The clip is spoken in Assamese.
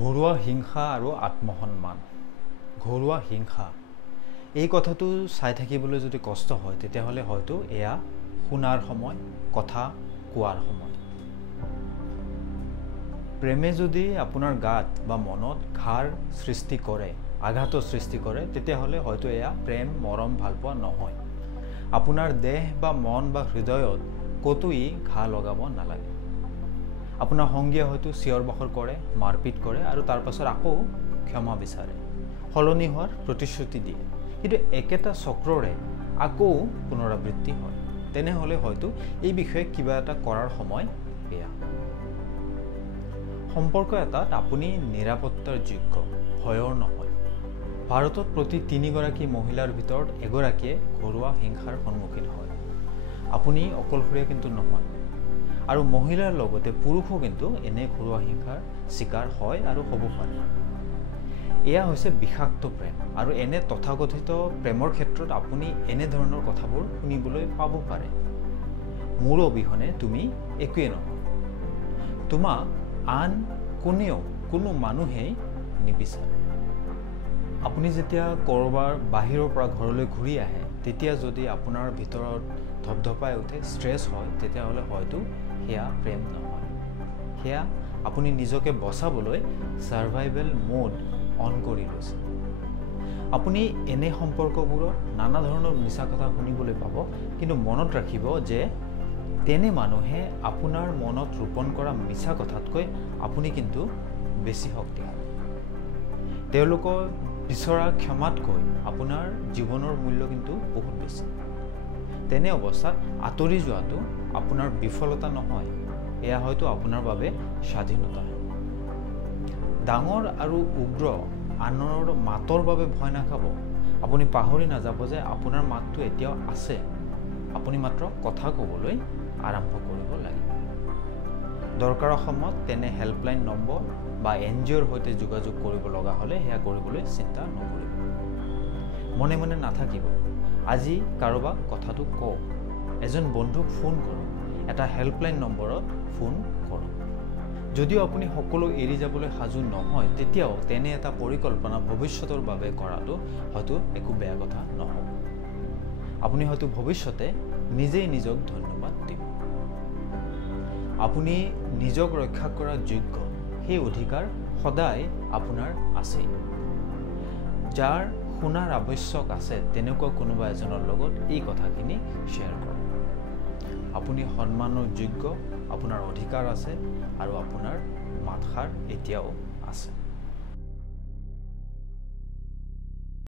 ঘৰুৱা হিংসা আৰু আত্মসন্মান। ঘৰুৱা হিংসা এই কথাটো চাই থাকিবলৈ যদি কষ্ট হয় তেতিয়াহ'লে হয়তো এয়া শুনাৰ সময়, কথা কোৱাৰ সময়। প্ৰেমে যদি আপোনাৰ গাত বা মনত ঘাৰ সৃষ্টি কৰে, আঘাতৰ সৃষ্টি কৰে, তেতিয়াহ'লে হয়তো এয়া প্ৰেম, মৰম, ভালপোৱা নহয়। আপোনাৰ দেহ বা মন বা হৃদয়ত ক'তোই ঘা লগাব নালাগে। আপোনাৰ সংগীয়ে হয়তো চিঞৰ বাখৰ কৰে, মাৰপিট কৰে আৰু তাৰ পাছত আকৌ ক্ষমা বিচাৰে, সলনি হোৱাৰ প্ৰতিশ্ৰুতি দিয়ে, কিন্তু একেটা চক্ৰৰে আকৌ পুনৰাবৃত্তি হয়। তেনেহ'লে হয়তো এই বিষয়ে কিবা এটা কৰাৰ সময় এয়া। সম্পৰ্ক এটাত আপুনি নিৰাপত্তাৰ যোগ্য, ভয়ৰ নহয়। ভাৰতত প্ৰতি ৩ গৰাকী মহিলাৰ ভিতৰত এগৰাকীয়ে ঘৰুৱা হিংসাৰ সন্মুখীন হয়। আপুনি অকলশৰীয়া কিন্তু নহয়। আৰু মহিলাৰ লগতে পুৰুষো কিন্তু এনে ঘৰুৱা হিংসাৰ চিকাৰ হয় আৰু হ'ব পাৰে। এয়া হৈছে বিষাক্ত প্ৰেম, আৰু এনে তথাকথিত প্ৰেমৰ ক্ষেত্ৰত আপুনি এনেধৰণৰ কথাবোৰ শুনিবলৈ পাব পাৰে। মোৰ অবিহনে তুমি একোৱেই নহয়। তোমাক আন কোনো মানুহেই নিবিচাৰে। আপুনি যেতিয়া ক'ৰবাৰ বাহিৰৰ পৰা ঘৰলৈ ঘূৰি আহে, তেতিয়া যদি আপোনাৰ ভিতৰত ধপধপাই উঠে, ষ্ট্ৰেছ হয়, তেতিয়াহ'লে হয়তো সেয়া প্ৰেম নহয়। সেয়া আপুনি নিজকে বচাবলৈ ছাৰ্ভাইভেল মোড অন কৰি লৈছে। আপুনি এনে সম্পৰ্কবোৰত নানা ধৰণৰ মিছা কথা শুনিবলৈ পাব, কিন্তু মনত ৰাখিব যে তেনে মানুহে আপোনাৰ মনত ৰোপণ কৰা মিছা কথাতকৈ আপুনি কিন্তু বেছি শক্তিশালী। তেওঁলোকৰ বিচৰা ক্ষমাতকৈ আপোনাৰ জীৱনৰ মূল্য কিন্তু বহুত বেছি। তেনে অৱস্থাত আঁতৰি যোৱাটো আপোনাৰ বিফলতা নহয়, এয়া হয়তো আপোনাৰ বাবে স্বাধীনতা। ডাঙৰ আৰু উগ্ৰ আনৰ মাতৰ বাবে ভয় নাখাব। আপুনি পাহৰি নাযাব যে আপোনাৰ মাতটো এতিয়াও আছে। আপুনি মাত্ৰ কথা ক'বলৈ আৰম্ভ কৰিব লাগিব। দৰকাৰৰ সময়ত তেনে হেল্পলাইন নম্বৰ বা NGOৰ সৈতে যোগাযোগ কৰিব লগা হ'লে সেয়া কৰিবলৈ চিন্তা নকৰিব। মনে মনে নাথাকিব। আজি কাৰোবাক কথাটো কওক, এজন বন্ধুক ফোন কৰক, এটা হেল্পলাইন নম্বৰত ফোন কৰক। যদিও আপুনি সকলো এৰি যাবলৈ সাজু নহয়, তেতিয়াও তেনে এটা পৰিকল্পনা ভৱিষ্যতৰ বাবে কৰাটো হয়তো একো বেয়া কথা নহ'ব। আপুনি হয়তো ভৱিষ্যতে নিজেই নিজক ধন্যবাদ দিব। আপুনি নিজক ৰক্ষা কৰাৰ যোগ্য, সেই অধিকাৰ সদায় আপোনাৰ আছেই। যাৰ শুনাৰ আৱশ্যক আছে তেনেকুৱা কোনোবা এজনৰ লগত এই কথাখিনি শ্বেয়াৰ কৰক। আপুনি সন্মানৰ যোগ্য, আপোনাৰ অধিকাৰ আছে আৰু আপোনাৰ মাতষাৰ এতিয়াও আছে।